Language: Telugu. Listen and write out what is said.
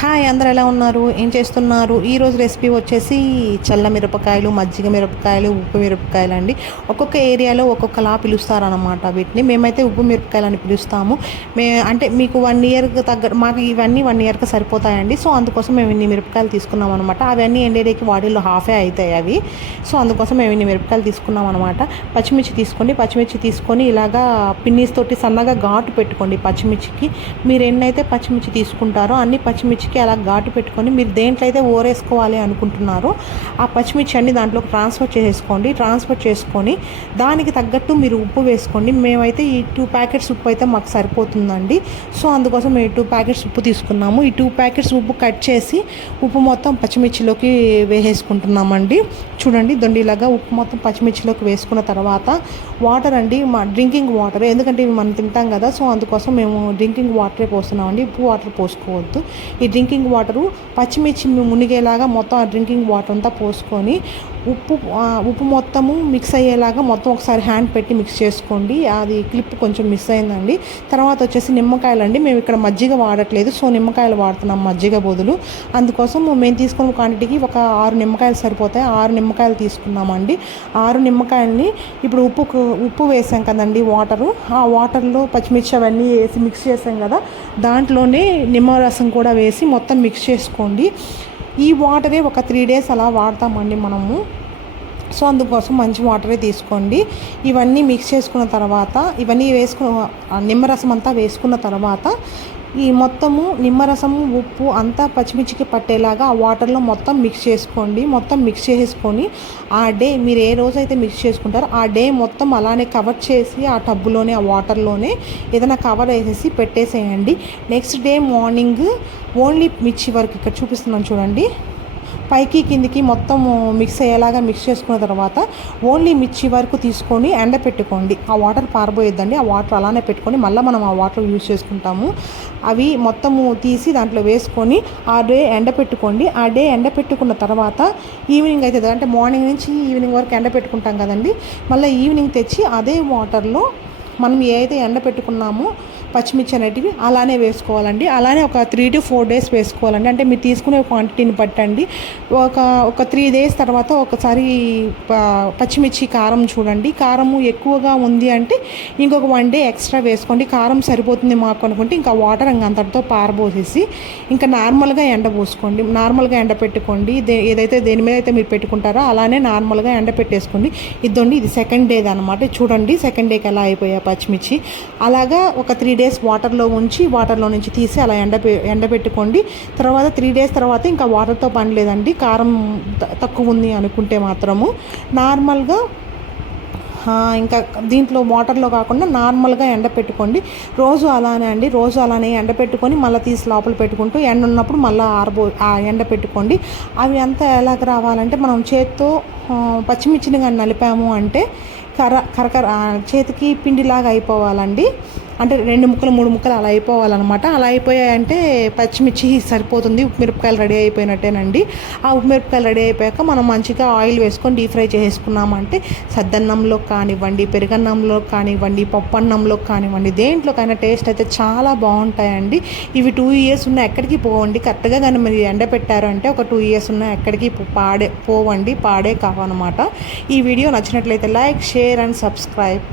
హాయ్ అందరు ఎలా ఉన్నారు? ఏం చేస్తున్నారు? ఈరోజు రెసిపీ వచ్చేసి చల్ల మిరపకాయలు మజ్జిగ మిరపకాయలు ఉప్పు మిరపకాయలు అండి. ఒక్కొక్క ఏరియాలో ఒక్కొక్కలా పిలుస్తారనమాట వీటిని. మేమైతే ఉప్పు మిరపకాయలు అని పిలుస్తాము. మే అంటే మీకు వన్ ఇయర్కి తగ్గ మాకు ఇవన్నీ వన్ ఇయర్కి సరిపోతాయండి. సో అందుకోసం మేము ఇన్ని మిరపకాయలు తీసుకున్నాం అనమాట అవన్నీ ఎండేడేకి వాటిల్లో హాఫే అవుతాయి అవి. సో అందుకోసం మేము ఇన్ని మిరపకాయలు తీసుకున్నాం అనమాట పచ్చిమిర్చి తీసుకోండి. పచ్చిమిర్చి తీసుకొని ఇలాగా పిన్నీస్ తోటి సన్నగా ఘాటు పెట్టుకోండి పచ్చిమిర్చికి. మీరు ఎన్నైతే పచ్చిమిర్చి తీసుకుంటారో అన్ని పచ్చిమిర్చి పచ్చిమిర్చికి అలా ఘాటు పెట్టుకొని మీరు దేంట్లో అయితే ఓరేసుకోవాలి అనుకుంటున్నారో ఆ పచ్చిమిర్చి అన్ని దాంట్లో ట్రాన్స్ఫర్ చేసుకోండి ట్రాన్స్ఫర్ చేసుకొని దానికి తగ్గట్టు మీరు ఉప్పు వేసుకోండి. మేమైతే ఈ టూ ప్యాకెట్స్ ఉప్పు అయితే మాకు సరిపోతుందండి. సో అందుకోసం మేము టూ ప్యాకెట్స్ ఉప్పు తీసుకున్నాము. ఈ టూ ప్యాకెట్స్ ఉప్పు కట్ చేసి ఉప్పు మొత్తం పచ్చిమిర్చిలోకి వేసేసుకుంటున్నామండి. చూడండి దొండిలాగా ఉప్పు మొత్తం పచ్చిమిర్చిలోకి వేసుకున్న తర్వాత వాటర్ అండి మా డ్రింకింగ్ వాటర్ ఎందుకంటే ఇవి మనం తింటాం కదా సో అందుకోసం మేము డ్రింకింగ్ వాటరే పోస్తున్నామండి. ఉప్పు వాటర్ పోసుకోవద్దు. ఈ డ్రింకింగ్ వాటరు పచ్చిమిర్చి మునిగేలాగా మొత్తం ఆ డ్రింకింగ్ వాటర్ అంతా పోసుకొని ఉప్పు ఉప్పు మొత్తము మిక్స్ అయ్యేలాగా మొత్తం ఒకసారి హ్యాండ్ పెట్టి మిక్స్ చేసుకోండి. అది క్లిప్ కొంచెం మిస్ అయిందండి. తర్వాత వచ్చేసి నిమ్మకాయలు అండి. మేము ఇక్కడ మజ్జిగ వాడట్లేదు. సో నిమ్మకాయలు వాడుతున్నాం మజ్జిగ బదులు. అందుకోసం మేము తీసుకున్న క్వాంటిటీకి ఒక ఆరు నిమ్మకాయలు సరిపోతాయి. ఆరు నిమ్మకాయలు తీసుకున్నామండి. ఆరు నిమ్మకాయలని ఇప్పుడు ఉప్పు ఉప్పు వేసాం కదండి వాటరు ఆ వాటర్లో పచ్చిమిర్చి అవన్నీ వేసి మిక్స్ చేసాం కదా. దాంట్లోనే నిమ్మరసం కూడా వేసి మొత్తం మిక్స్ చేసుకోండి. ఈ వాటరే ఒక త్రీ డేస్ అలా వాడతామండి మనము. సో అందుకోసం మంచి వాటరే తీసుకోండి. ఇవన్నీ మిక్స్ చేసుకున్న తర్వాత ఇవన్నీ వేసుకున్న నిమ్మరసం అంతా వేసుకున్న తర్వాత ఈ మొత్తము నిమ్మరసము ఉప్పు అంతా పచ్చిమిర్చికి పట్టేలాగా ఆ వాటర్లో మొత్తం మిక్స్ చేసుకోండి. మొత్తం మిక్స్ చేసుకొని ఆ డే మీరు ఏ రోజైతే మిక్స్ చేసుకుంటారో ఆ డే మొత్తం అలానే కవర్ చేసి ఆ టబ్బులోనే ఆ వాటర్లోనే ఏదైనా కవర్ వేసేసి పెట్టేసేయండి. నెక్స్ట్ డే మార్నింగ్ ఓన్లీ మిర్చి వరకు ఇక్కడ చూపిస్తున్నాను చూడండి. పైకి కిందికి మొత్తం మిక్స్ అయ్యేలాగా మిక్స్ చేసుకున్న తర్వాత ఓన్లీ మిర్చి వరకు తీసుకొని ఎండపెట్టుకోండి ఆ వాటర్ పారబోయొద్దండి. ఆ వాటర్ అలానే పెట్టుకొని మళ్ళీ మనం ఆ వాటర్ యూజ్ చేసుకుంటాము. అవి మొత్తము తీసి దాంట్లో వేసుకొని ఆ డే ఎండపెట్టుకోండి ఆ డే ఎండపెట్టుకున్న తర్వాత ఈవినింగ్ అవుతుంది అంటే మార్నింగ్ నుంచి ఈవినింగ్ వరకు ఎండపెట్టుకుంటాం కదండి. మళ్ళీ ఈవినింగ్ తెచ్చి అదే వాటర్లో మనం ఏదైతే ఎండ పెట్టుకున్నామో పచ్చిమిర్చి అనేటివి అలానే వేసుకోవాలండి. అలానే ఒక త్రీ టు ఫోర్ డేస్ వేసుకోవాలండి. అంటే మీరు తీసుకునే క్వాంటిటీని బట్టండి. ఒక ఒక త్రీ డేస్ తర్వాత ఒకసారి పచ్చిమిర్చి కారం చూడండి. కారము ఎక్కువగా ఉంది అంటే ఇంకొక వన్ డే ఎక్స్ట్రా వేసుకోండి. కారం సరిపోతుంది మాకు అనుకుంటే ఇంకా వాటర్ ఇంకా అంతటితో పారబోసేసి ఇంకా నార్మల్గా ఎండ పోసుకోండి. నార్మల్గా ఎండ పెట్టుకోండి. దే ఏదైతే దేని మీద అయితే మీరు పెట్టుకుంటారో అలానే నార్మల్గా ఎండ పెట్టేసుకోండి. ఇదండి ఇది సెకండ్ డేది అనమాట చూడండి సెకండ్ డేకి ఎలా అయిపోయా పచ్చిమిర్చి. అలాగా ఒక త్రీ డేస్ వాటర్లో ఉంచి వాటర్లో నుంచి తీసి అలా ఎండ ఎండబెట్టుకోండి తర్వాత త్రీ డేస్ తర్వాత ఇంకా వాటర్తో పని లేదండి. కారం త- తక్కువ ఉంది అనుకుంటే మాత్రము. నార్మల్గా ఇంకా దీంట్లో వాటర్లో కాకుండా నార్మల్గా ఎండ పెట్టుకోండి. రోజు అలానే అండి. రోజు అలానే ఎండ పెట్టుకొని మళ్ళీ తీసి లోపల పెట్టుకుంటూ ఎండ ఉన్నప్పుడు మళ్ళీ ఆరబో ఎండ పెట్టుకోండి. అవి అంతా ఎలాగ రావాలంటే మనం చేత్తో పచ్చిమిర్చిని కానీ నలిపాము అంటే కర కరకర చేతికి పిండిలాగా అయిపోవాలండి. అంటే రెండు ముక్కలు మూడు ముక్కలు అలా అయిపోవాలన్నమాట. అలా అయిపోయాయంటే పచ్చిమిర్చి సరిపోతుంది. ఉప్పు మిరపకాయలు రెడీ అయిపోయినట్టేనండి. ఆ ఉప్పు మిరపకాయలు రెడీ అయిపోయాక మనం మంచిగా ఆయిల్ వేసుకొని డీప్ ఫ్రై చేసుకున్నామంటే సద్దన్నంలో కానివ్వండి పెరుగన్నంలో కానివ్వండి పప్పన్నంలో కానివ్వండి దేంట్లోకైనా టేస్ట్ అయితే చాలా బాగుంటాయండి. ఇవి టూ ఇయర్స్ ఉన్న ఎక్కడికి పోవండి. కరెక్ట్గా కానీ మీరు ఎండ పెట్టారు అంటే ఒక టూ ఇయర్స్ ఉన్న ఎక్కడికి పాడే పోవండి. పాడే కావన్నమాట. ఈ వీడియో నచ్చినట్లయితే లైక్ షేర్ అండ్ సబ్స్క్రైబ్.